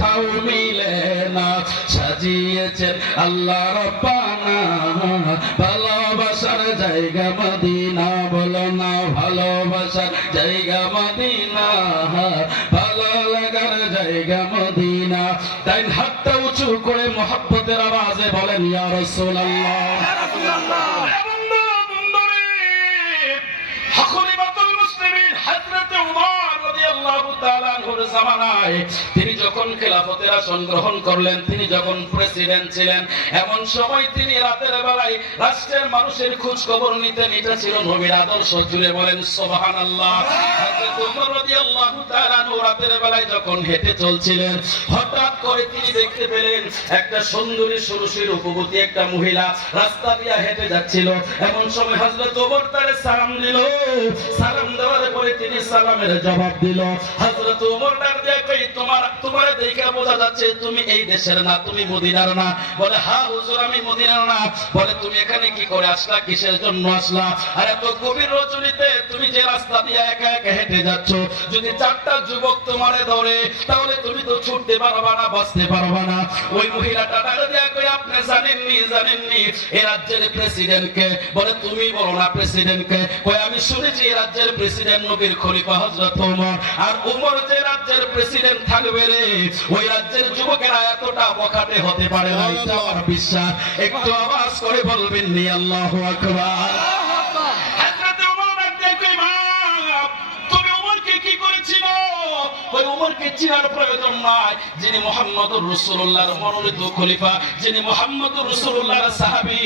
কোথাও মিলে না, সাজিয়েছেন আল্লাহ রব্বানা ভালোবাসার জায়গা মদিনা। বলো না ভালোবাসার জায়গা মদিনা, ভালো লাগার জায়গা মদিনা। তাই হাতটা উঁচু করে মহব্বতের আওয়াজে বলেন ইয়া রাসূলুল্লাহ। তিনি যখন খেলাফতের আসন গ্রহণ করলেন, তিনি যখন প্রেসিডেন্ট ছিলেন, এমন সময় তিনি রাতের বেলায় রাষ্ট্রের মানুষের খোঁজ খবর নিতে নিতে ছিল নবীর আদর্শ। জুড়ে বলেন সুবহানাল্লাহ। হযরত ওমর রাদিয়াল্লাহু তাআলা রাতের বেলায় যখন হেঁটে চলছিলেন, হঠাৎ করে তিনি দেখতে পেলেন একটা সুন্দরী সুরুষী রূপবতী একটা মহিলা রাস্তা দিয়ে হেঁটে যাচ্ছিল। এমন সময় হযরত ওমর তারে সালাম দিল। সালাম দেওয়ার পরে তিনি সালামের জবাব দিল। হযরত ওমর ডাক দিয়ে কই, তোমার দেখে বোঝা যাচ্ছে তুমি এই দেশের না, তুমি মদিনার না। বলে হ্যাঁ হুজুর আমি মদিনার না। বলে তুমি এখানে কি করে আসলা, কিসের জন্য আসলা? আর এত গভীর রজনীতে তুমি যে রাস্তা দিয়ে একা একা হেঁটে যাচ্ছ, যদি চারটা যুবক তোমারে ধরে তাহলে তুমি তো ছুটতে পারবা না, বাঁচতে পারবা না। ওই মহিলাটা ডাক দিয়ে কই, আপনি জানেননি এই রাজ্যের প্রেসিডেন্ট কে? বলে তুমি বলো না প্রেসিডেন্ট কে? কই আমি শুনেছি এই রাজ্যের প্রেসিডেন্ট নবীর খলিফা হযরত ওমর। আর ওমর যে রাজ্যের প্রেসিডেন্ট থাকবে রে, ওই রাজ্যের যুবকেরা এতটা বখাটে হতে পারে না, এটা আমার বিশ্বাস। একটু আওয়াজ করে বলবেন নি আল্লাহু আকবার। হযরত ওমর ডাক দিয়ে কই, মা তুমি ওমরকে কি করেছিল? ওই ওমরকে চিনার প্রয়োজন নাই। যিনি মুহাম্মদুর রাসূলুল্লাহর মনোনীত খলিফা, যিনি মুহাম্মদুর রাসূলুল্লাহর সাহাবী,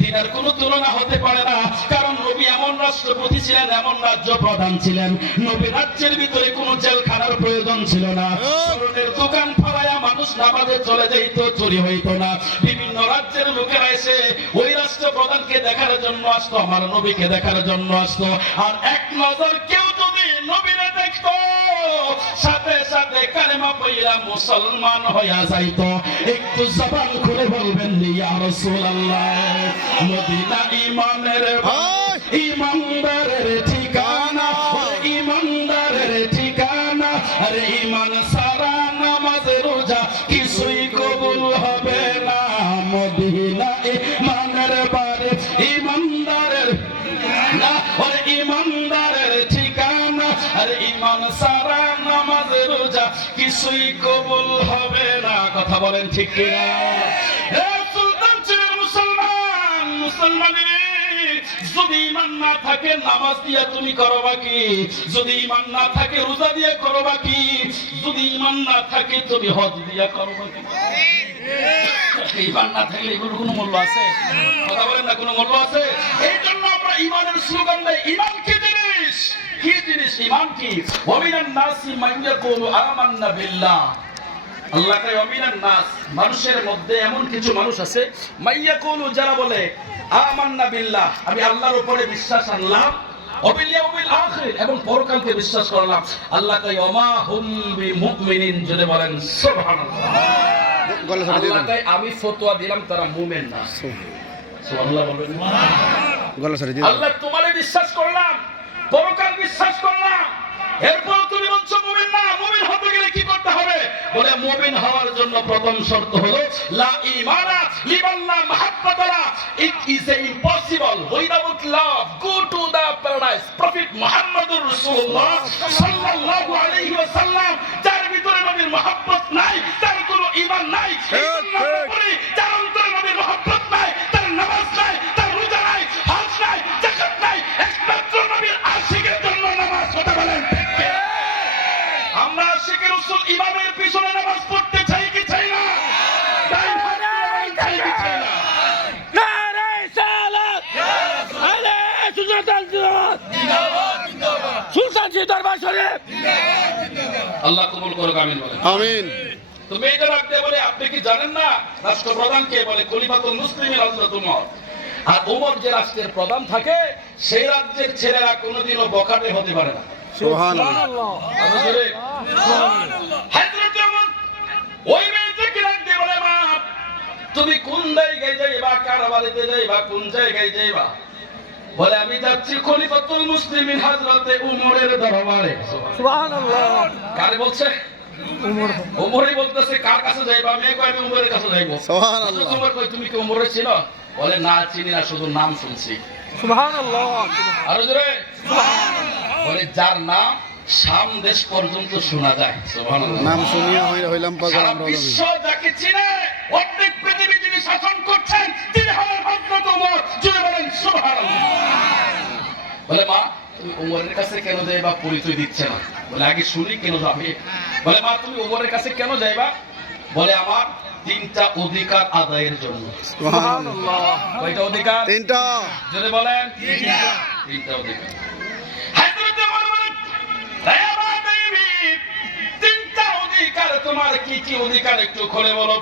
তিনার কোনো তুলনা হতে পারে না। কারণ নবী এমন রাষ্ট্রপতি ছিলেন, এমন রাজ্য প্রধান ছিলেন, নবী রাজ্যের ভিতরে কোনো জেলখানার প্রয়োজন ছিল না। স্বর্ণের দোকান ফালায়া মানুষ নামাজে চলে যেত, চুরি হইতো না। বিভিন্ন রাজ্যের লোকেরা এসে ওই রাষ্ট্রপ্রধানকে দেখার জন্য আসতো, আমার নবীকে দেখার জন্য আসতো। আর এক নজর কেউ যদি নবীরে দেখতো, সাথে সাথে কালেমা পড়িয়া মুসলমান হইয়া যাইতো। একটু জবান খুলে বলবেন ইয়া রাসূলুল্লাহ। মদিনা ঈমানের ভাই, ঈমানদারের ঠিকানা, ঈমানদারের ঠিকানা। আরে ঈমান সারা নামাজ রোজা কিছুই কবুল হবে না। মদিনা ঈমানের বাড়ি, ঈমানদারের না, ওরে ঈমানদারের ঠিকানা। আর ঈমান সারা নামাজ রোজা কিছুই কবুল হবে না। কথা বলেন ঠিক কিনা? হে সুলতান ছিলেন মুসলমান, মুসলমানের যদি ঈমান না থাকে নামাজ দিয়া তুমি করবা কি? যদি ঈমান না থাকে রোজা দিয়া করবা কি? যদি ঈমান না থাকে তুমি হজ দিয়া করবা কি? ঈমান না থাকলে এগুলোর কোনো মূল্য আছে? কথা বলেন না, কোনো মূল্য আছে? এই জন্য আমরা ঈমানের স্লোগান দেই। ঈমান কি জিনিস? কি জিনিস ঈমান কি? ওয়ামিনান নাসি মান ইয়াকুলু আমান্না বিল্লাহ। আল্লাহ কয় ওয়ামিনান নাস, মানুষের মধ্যে এমন কিছু মানুষ আছে মাইয়াকুলু, যারা বলে আমান্না বিল্লাহ, আমি আল্লাহর উপরে বিশ্বাস আনলাম, ওয়াবিল ইয়াউমিল আখির, এবং পরকালকে বিশ্বাস করলাম। আল্লাহ কয় ওমা হুম বিমুমিনিন, যদি বলেন সুবহানাল্লাহ। আল্লাহ কয় আমি ফতোয়া দিলাম তারা মুমিন না। সুবহানাল্লাহ বলবেন। আল্লাহ তোমারে বিশ্বাস করলাম, পরকাল বিশ্বাস করলাম, এরপর তুমি বলছো মুমিন না। মুমিন হতে গেলে কি করতে হবে? বলে মুমিন হওয়ার জন্য প্রথম শর্ত হলো লা ঈমানা লিমান লা মাহাব্বাতা লা। It is impossible without love go to the paradise. Prophet মুহাম্মদুর রাসূলুল্লাহ সাল্লাল্লাহু আলাইহি ওয়াসাল্লাম, যার ভিতরে নবীর মহব্বত নাই তার কোনো ঈমান নাই। যার অন্তরে নবীর মহব্বত নাই, তার নামাজ নাই, তার রোজা নাই, হজ নাই, যাকাত নাই। একমাত্র নবীর আশিকের জন্য নামাজ। কথা বলেন। আমরা আশিকের রাসূল ইমামের পিছনে নামাজ পড়তে চাই কি চাই না? চাই কি চাই না? নারে সালাত আলে সুন্নাতুল জামাত জিন্দাবাদ, জিন্দাবাদ। সুলতান জি দরবার শরীফ জিন্দাবাদ। আল্লাহ কবুল করুক, আমিন বলেন। আমিন। তো মেয়েদের রাখতে বলে আপনি কি জানেন না রাষ্ট্রপ্রধান কে বলে? খলিফাতুল মুসলিমিন হযরত ওমর। আর ওমর যে রাষ্ট্রের প্রধান থাকে, সেই রাজ্যের ছেলেরা কোনোদিনও বখাটে হতে পারে না। সুবহানাল্লাহ। হযরত ওমর ওই মেয়েটাকে রাখতে বলে, মা তুমি কোন জায়গায় যাইবা, কার বাড়িতে যাইবা, কোন জায়গায় যাইবা? বলে আমি যাচ্ছি খলিফাতুল মুসলিমিন হযরতে ওমরের দরবারে। সুবহানাল্লাহ। কারে বলছে? ওমর। ওমরই বলতেছে যাইবা? মেয়ে কয় আমি উমরের কাছে যাইবো। সুবহানাল্লাহ। উমর কই তুমি কি উমরের ছিল? বলে না চিনি না, শুধু নাম শুনছি। সুবহানাল্লাহ। আরো জোরে বলে যার নাম শাম দেশ পর্যন্ত শোনা যায়। সুবহানাল্লাহ। নাম শুনিয়া হইলাম পাগল সারা আমরা। বিশ্ব যাকে চিনে, অর্ধেক পৃথিবী যিনি শাসন করছেন তিনি হলেন হযরত ওমর। জোরে বলেন সুবহানাল্লাহ। বলে মা তুমি ওমরের কাছে কেন যাইবা? পরিচয় দিচ্ছে না। বলে আগে শুনি কেন যাবে। বলে মা তুমি ওমরের কাছে কেন যাইবা? বলে আমার 3টা অধিকার আদায়ের জন্য। সুবহানাল্লাহ। কয়টা অধিকার? 3টা। জোরে বলেন 3টা অধিকার। হযরত ওমর বলেন, হে আমার দেবী, 3টা অধিকার তোমার কি কি অধিকার একটু খুলে বলো।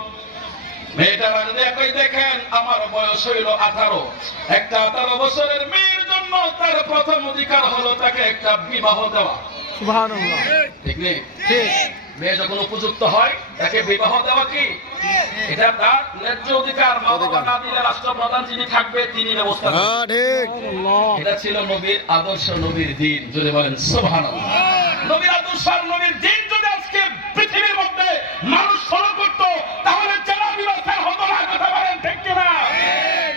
মেয়েটা কই দেখেন আমার বয়স হইল 18। একটা 18 বছরের মেয়ের জন্য তার প্রথম অধিকার হলো তাকে একটা বিবাহ দেওয়া। সুবহানাল্লাহ। ঠিক নেই? ঠিক। মেয়ে যখন উপযুক্ত হয় তাকে বিবাহ দেওয়া কি এটা তার ন্যায্য অধিকার। মা বাবা না দিলে রাষ্ট্রপ্রধান যিনি থাকবে তিনি ব্যবস্থা করবেন। হ্যাঁ ঠিক। এটা ছিল নবীর আদর্শ, নবীর দিন। জোরে বলেন সুবহানাল্লাহ। নবীর আদর্শ আর নবীর দিন যদি আজকে পৃথিবীর মধ্যে মানুষ ফলো করত তাহলে জেলা বিভাগ হতো না। কথা বলেন ঠিক কি না?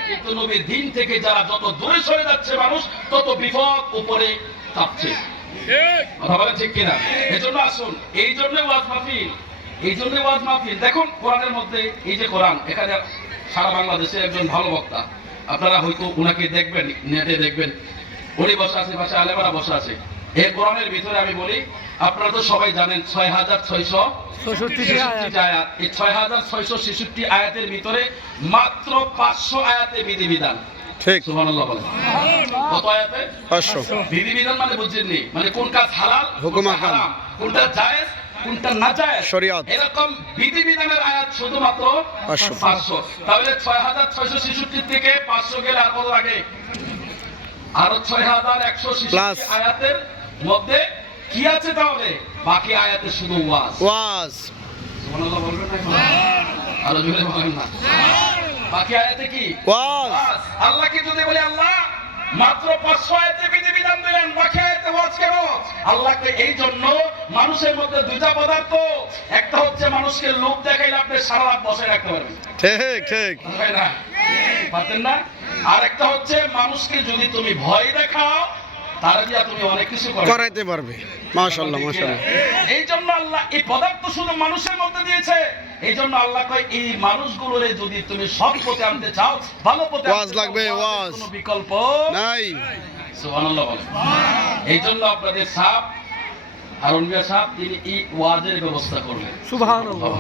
কিন্তু নবীর দিন থেকে যারা যত দূরে সরে যাচ্ছে মানুষ তত বিপদ উপরে চাপছে। কথা বলেন ঠিক কিনা? এজন্য আসুন, এই জন্য ওয়াজ মাহফিল, এই জন্য ওয়াজ মাহফিল। দেখুন কোরআনের মধ্যে এই যে কোরআন, এখানে সারা বাংলাদেশের একজন ভালো বক্তা, আপনারা হয়তো উনাকে দেখবেন, নেটে দেখবেন, উনি বসে আছে, পাশে আলেমারা বসে আছে। এই কোরআনের ভিতরে আমি বলি, আপনারা তো সবাই জানেন 6666 আয়াত। এই 6666 আয়াতের ভিতরে মাত্র 500 আয়াতে বিধিবিধান। ঠিক। সুবহানাল্লাহ বলেন। কত আয়াতে? 500। বিধিবিধান মানে বুঝছেননি, মানে কোন কাজ হালাল, হুকুম কোনটা আহকাম, হারাম, কোনটা জায়েজ, কোনটা নাজায়েজ, শরিয়ত। এরকম বিধিবিধানের আয়াত শুধুমাত্র 500। তাহলে 6666 থেকে 500 গেলে আর কত লাগে? আরো 6166 আয়াতের মধ্যে কি আছে তাহলে? বাকি আয়াতে শুধু ওয়াজ। ওয়াজ। সুবহানাল্লাহ বলবেন না? আরো জোরে বলেন না। বাকি আয়াতে কি? ওয়াজ। আল্লাহকে যদি বলি আল্লাহ মাত্র 500 আয়াতে বিধিবিধান দিলেন, বাকি আয়াতে ওয়াজ কেন? আল্লাহকে এই জন্য মানুষের মধ্যে দুইটা পদার্থ, একটা হচ্ছে মানুষকে লোভ দেখাইলে আপনি সারা রাত বসায় রাখতে পারবেন। ঠিক ঠিক। হয় না? পারতেন না? আর একটা হচ্ছে মানুষকে যদি তুমি ভয় দেখাও তার দিয়া তুমি অনেক কিছু করাইতে পারবে। মাশাআল্লাহ মাশাআল্লাহ। এই জন্য আল্লাহ এই পদার্থ শুধু মানুষের মধ্যে দিয়েছে। এই জন্য আল্লাহ কয় এই মানুষগুলোরে যদি তুমি সৎ পথে আনতে চাও, ভালো পথে ওয়াজ লাগবে, ওয়াজ। কোনো বিকল্প নাই। সুবহানাল্লাহ বলেন। এই জন্য আপনাদের সাহেব হারুন মিয়া সাহেব তিনি এই ওয়াজের ব্যবস্থা করলেন। সুবহানাল্লাহ।